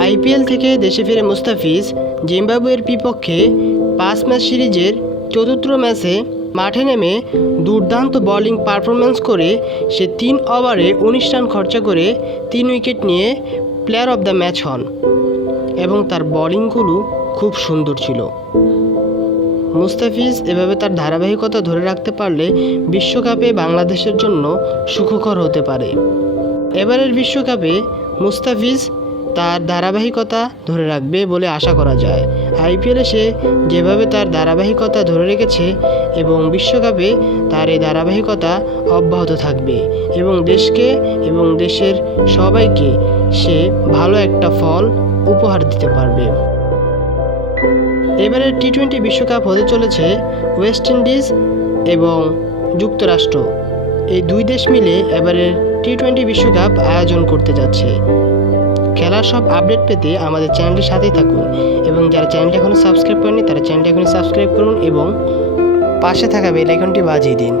IPL থেকে দেশে ফিরে মুস্তাফিজ জিম্বাবুয়ের বিপক্ষে 5 ম্যাচ সিরিজের চতুর্থ ম্যাচে মাঠে নেমে দুর্দান্ত বোলিং পারফরম্যান্স করে সে 3 ওভারে 19 রান খরচা করে 3 উইকেট নিয়ে প্লেয়ার অফ দ্য ম্যাচ হন এবং তার বোলিংগুলো খুব সুন্দর ছিল। মুস্তাফিজ এভাবে তার ধারাবাহিকতা ধরে রাখতে পারলে বিশ্বকাপে বাংলাদেশের জন্য সুখকর হতে পারে। এবারের বিশ্বকাপে মুস্তাফিজ তার ধারাবাহিকতা ধরে রাখবে বলে আশা করা যায়। আইপিএলে সে যেভাবে তার ধারাবাহিকতা ধরে রেখেছে এবং বিশ্বকাপে তার এই ধারাবাহিকতা অব্যাহত থাকবে এবং দেশকে এবং দেশের সবাইকে সে ভালো একটা ফল উপহার দিতে পারবে। এবারের টি-20 বিশ্বকাপ হতে চলেছে ওয়েস্ট ইন্ডিজ এবং যুক্তরাষ্ট্র, এই দুই দেশ মিলে এবারের টি-20 বিশ্বকাপ আয়োজন করতে যাচ্ছে। খেলার সব আপডেট পেতে আমাদের চ্যানেলটির সাথেই থাকুন এবং যারা চ্যানেলটি এখনও সাবস্ক্রাইব করেনি তারা চ্যানেলটি এখনই সাবস্ক্রাইব করুন এবং পাশে থাকা বেল আইকনটি বাজিয়ে দিন।